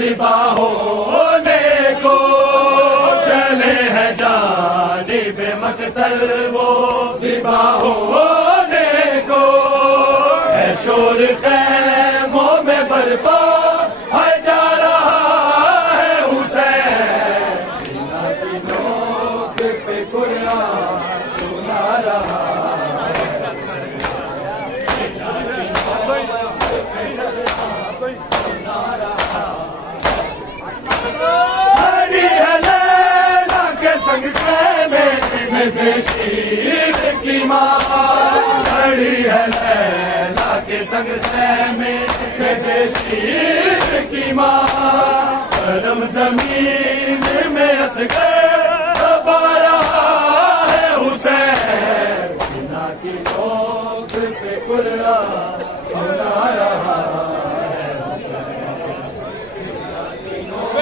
ज़िबा होने को चले हैं जानिब मक़तल वो ज़िबा होने को है शोर ख़ैमों में बरपा है जा रहा है हुसैन सीना की नोक पे कुरान सुना रहा बेशीर की माँ खड़ी है लैला के संग खैमे में बेशीर की माँ कदम जमीन में असगर दबा रहा है हुसैन सीना की नोक पे कुरान सुना रहा है हुसैन सीना की नोक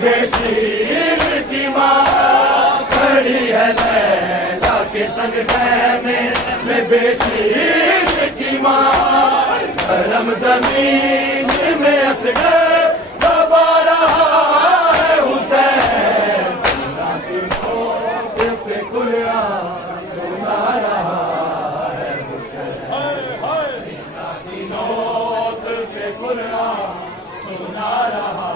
बेशीर की माँ खड़ी है लैला के संग खैमे में बेशीर की माँ करम जमीन में असगर दबा रहा है हुसैन सीना की नोक पे कुरान सुना रहा है हुसैन सीना की नोक पे कुरान सुना रहा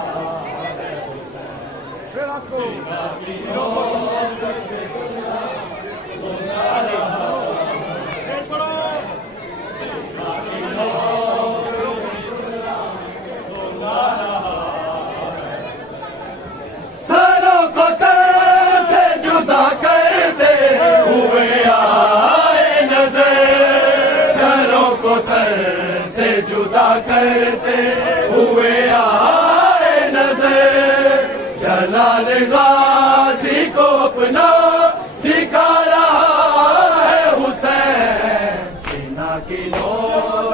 सरों को तर से जुदा करते हुए आए नजर सरों को तर से जुदा करते हुए आए नजर जलाल गाजी को अपना दिखा रहा है हुसैन सीना की नोक